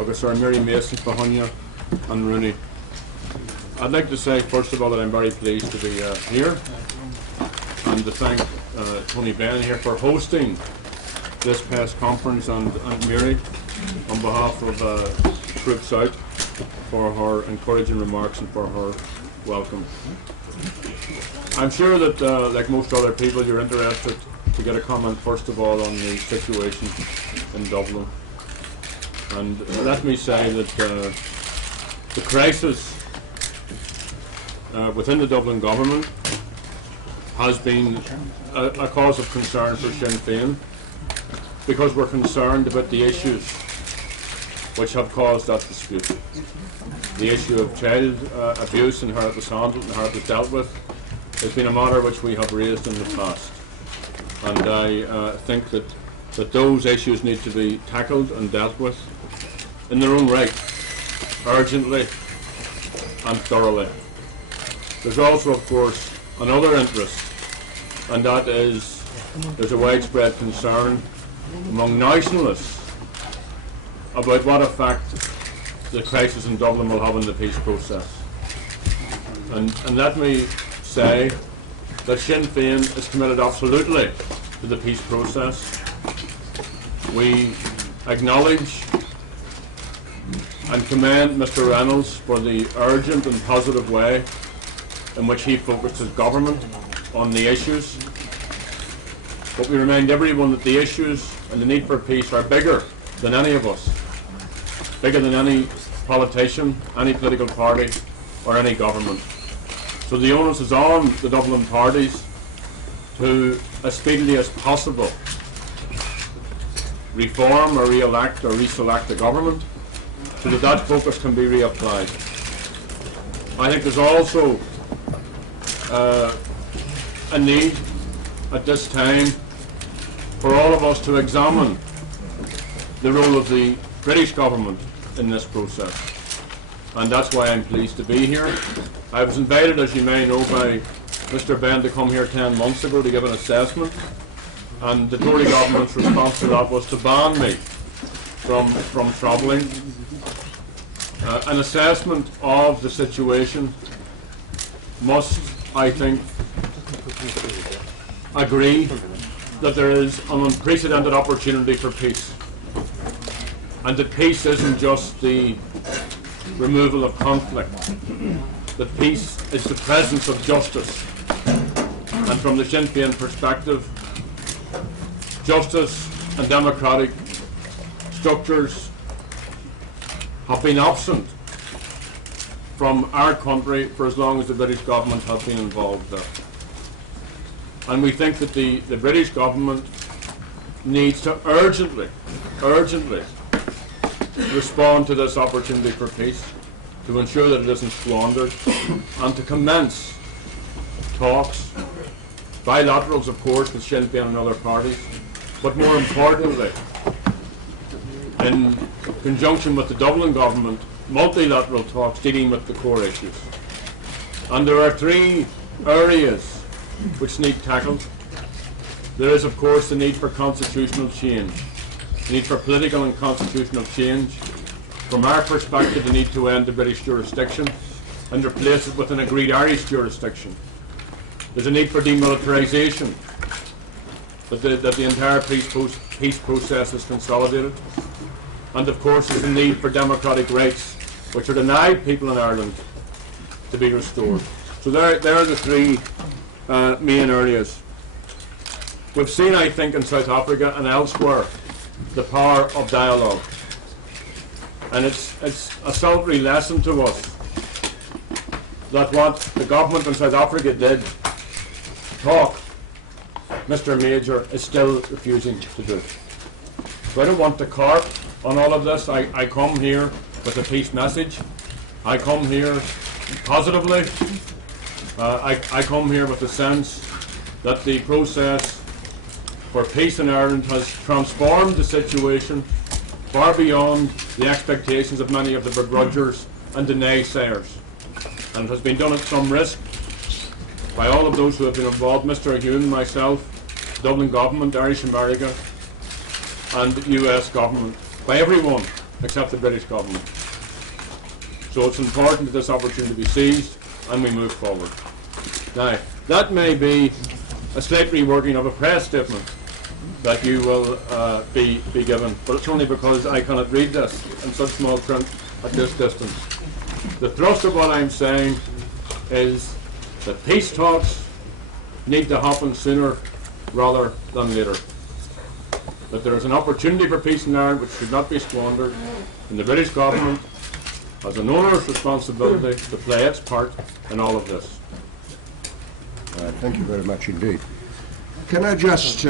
agus our Mary Mason, Fahanya and Rooney. I'd like to say first of all that I'm very pleased to be here and to thank Tony Benn here for hosting this past conference and Mary on behalf of Troop South for her encouraging remarks and for her welcome. I'm sure that like most other people you're interested to get a comment first of all on the situation in Dublin, and let me say that the crisis within the Dublin government has been a cause of concern for Sinn Fein, because we're concerned about the issues which have caused that dispute. The issue of child abuse and how it was handled and how it was dealt with has been a matter which we have raised in the past, and I think that those issues need to be tackled and dealt with in their own right, urgently and thoroughly. There's also, of course, another interest, and that is there's a widespread concern among nationalists about what effect the crisis in Dublin will have on the peace process. And let me say that Sinn Fein is committed absolutely to the peace process. We acknowledge and commend Mr Reynolds for the urgent and positive way in which he focuses government on the issues. But we remind everyone that the issues and the need for peace are bigger than any of us, bigger than any politician, any political party or any government. So the onus is on the Dublin parties to, as speedily as possible, reform or re-elect or reselect the government so that that focus can be reapplied. I think there's also a need at this time for all of us to examine the role of the British government in this process, and that's why I'm pleased to be here. I was invited, as you may know, by Mr Benn to come here 10 months ago to give an assessment, and the Tory government's response to that was to ban me from travelling. An assessment of the situation must, I think, agree that there is an unprecedented opportunity for peace, and that peace isn't just the removal of conflict, that peace is the presence of justice. And from the Sinn Féin perspective, justice and democratic structures have been absent from our country for as long as the British government has been involved there. And we think that the British government needs to urgently respond to this opportunity for peace, to ensure that it isn't squandered, and to commence talks, bilaterals of course with Sinn Féin and other parties, but more importantly, in conjunction with the Dublin government, multilateral talks dealing with the core issues. And there are three areas which need tackled. There is, of course, the need for constitutional change, the need for political and constitutional change. From our perspective, the need to end the British jurisdiction and replace it with an agreed Irish jurisdiction. There's a need for demilitarisation, that the entire peace process is consolidated. And of course there's a need for democratic rights which are denied people in Ireland to be restored. So there are the three main areas. We've seen, I think, in South Africa and elsewhere the power of dialogue, and it's a salutary lesson to us that what the government in South Africa did, talk, Mr Major is still refusing to do. So I don't want to carp on all of this. I come here with a peace message. I come here positively. I come here with the sense that the process for peace in Ireland has transformed the situation far beyond the expectations of many of the begrudgers and the naysayers. And it has been done at some risk by all of those who have been involved, Mr Hume, myself, Dublin government, Irish America and the US government, by everyone except the British government. So it's important that this opportunity be seized and we move forward. Now, that may be a slight reworking of a press statement that you will be given, but it's only because I cannot read this in such small print at this distance. The thrust of what I'm saying is that peace talks need to happen sooner rather than later. That there is an opportunity for peace in Ireland which should not be squandered, and the British government has an onerous responsibility to play its part in all of this. Thank you very much indeed. Can I just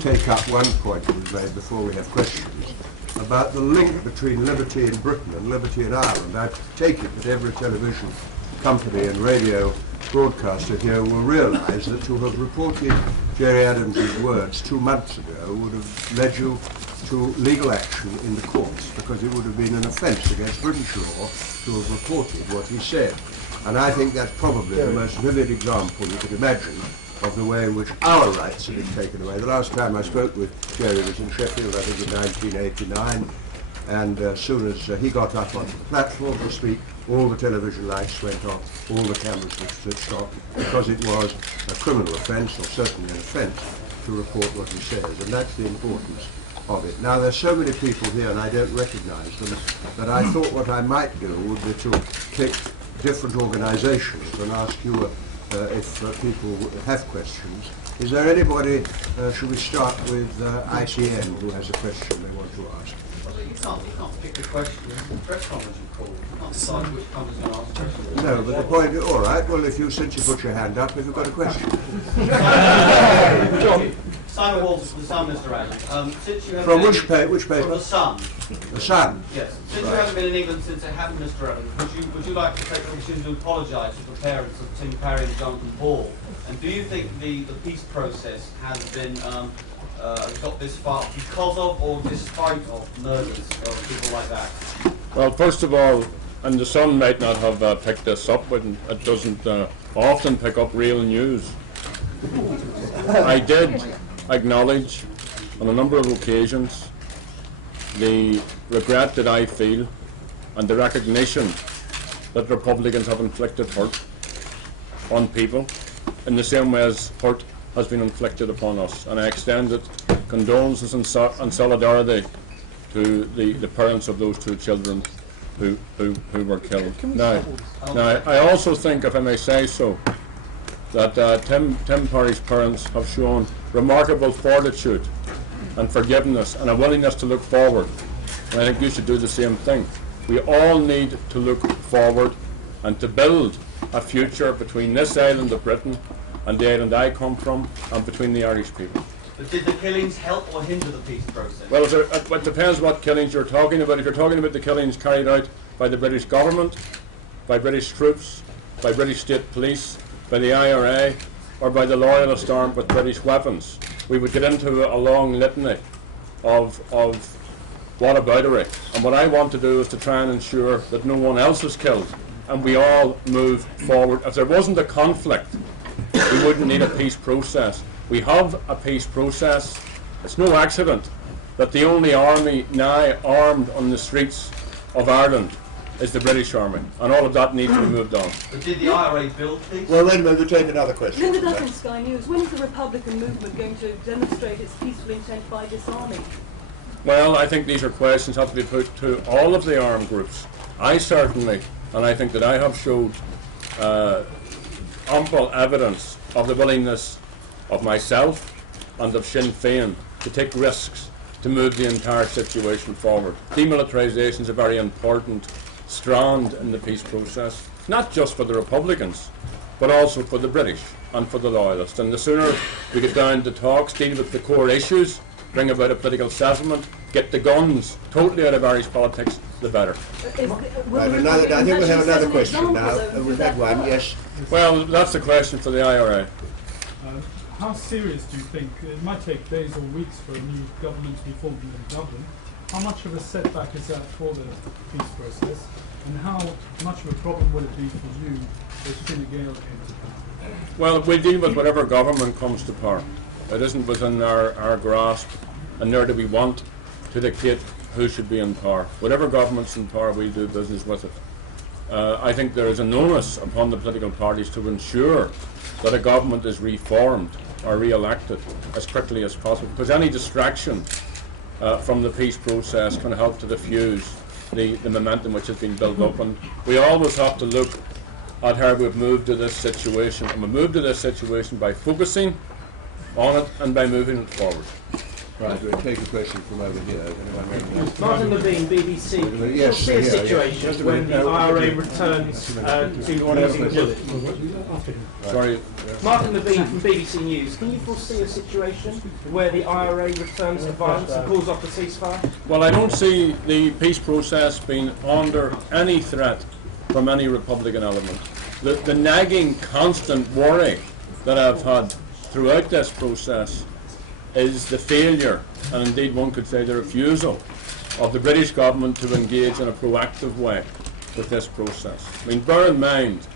take up one point that was made before we have questions about the link between liberty in Britain and liberty in Ireland? I take it that every television company and radio broadcaster here will realise that to have reported Gerry Adams' words 2 months ago would have led you to legal action in the courts, because it would have been an offence against British law to have reported what he said. And I think that's probably the most vivid example you could imagine of the way in which our rights have been taken away. The last time I spoke with Gerry was in Sheffield, I think in 1989, and as soon as he got up onto the platform to speak, all the television lights went off, all the cameras were switched off, because it was a criminal offence, or certainly an offence, to report what he says, and that's the importance of it. Now, there's so many people here, and I don't recognise them, that I thought what I might do would be to pick different organisations and ask you if people have questions. Is there anybody, should we start with ICN, who has a question they want to ask? Well, you can't pick the question. The press conference you call. You can't decide which company's going to ask questions. No, but the point, all right, well, if you, since you put your hand up, have you got a question? Simon Walters from the Sun, Mr. Adams. Since you From which paper? From the Sun. The Sun? Yes. Since you haven't been in England since it happened, Mr. Adams, would you like to take the opportunity to apologise to the parents of Tim Parry and Jonathan Ball? And do you think the peace process has been got this far because of or despite of murders of people like that? Well, first of all, and the Sun might not have picked this up, but it doesn't often pick up real news. I did acknowledge on a number of occasions the regret that I feel and the recognition that Republicans have inflicted hurt on people in the same way as hurt has been inflicted upon us. And I extended condolences and solidarity to the parents of those 2 children who were killed. Now, I also think, if I may say so, that Tim Parry's parents have shown remarkable fortitude and forgiveness and a willingness to look forward. And I think you should do the same thing. We all need to look forward and to build a future between this island of Britain and the island I come from, and between the Irish people. But did the killings help or hinder the peace process? Well, it depends what killings you're talking about. If you're talking about the killings carried out by the British government, by British troops, by British state police, by the IRA, or by the Loyalist armed with British weapons, we would get into a long litany of whataboutery. And what I want to do is to try and ensure that no one else is killed, and we all move forward. If there wasn't a conflict, we wouldn't need a peace process. We have a peace process. It's no accident that the only army now armed on the streets of Ireland is the British Army, and all of that needs to be moved on. But did the IRA build peace? Well, wait a minute, we'll take another question. Linda Duffin, Sky News. When is the Republican movement going to demonstrate its peaceful intent by disarming? Well, I think these are questions that have to be put to all of the armed groups. I certainly, and I think that I have showed ample evidence of the willingness of myself and of Sinn Fein to take risks to move the entire situation forward. Demilitarisation is a very important strand in the peace process, not just for the Republicans, but also for the British and for the Loyalists. And the sooner we get down to talks, deal with the core issues, bring about a political settlement, get the guns totally out of Irish politics, the better. Right, I think we'll have another question now. We've had one, yes. Well, that's the question for the IRA. How serious do you think, it might take days or weeks for a new government to be formed in Dublin, how much of a setback is that for the peace process, and how much of a problem would it be for you if Fine Gael came to power? Well, we'll deal with whatever government comes to power. It isn't within our grasp, and nor do we want to dictate who should be in power. Whatever government's in power, we do business with it. I think there is an onus upon the political parties to ensure that a government is reformed or re-elected as quickly as possible, because any distraction from the peace process can help to diffuse the momentum which has been built up. And we always have to look at how we've moved to this situation, and we moved to this situation by focusing on it and by moving it forward. Right, we'll take a question from over here. Martin Levine, BBC. You'll see a situation when the IRA returns to using bullets. Sorry. Martin Levine from BBC News. Can you foresee a situation where the IRA returns to violence and calls off the ceasefire? Well, I don't see the peace process being under any threat from any Republican element. The nagging, constant worry that I've had throughout this process is the failure, and indeed one could say the refusal, of the British government to engage in a proactive way with this process. I mean, bear in mind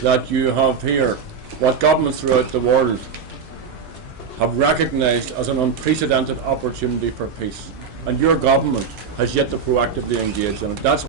that you have here what governments throughout the world have recognised as an unprecedented opportunity for peace, and your government has yet to proactively engage in it. That's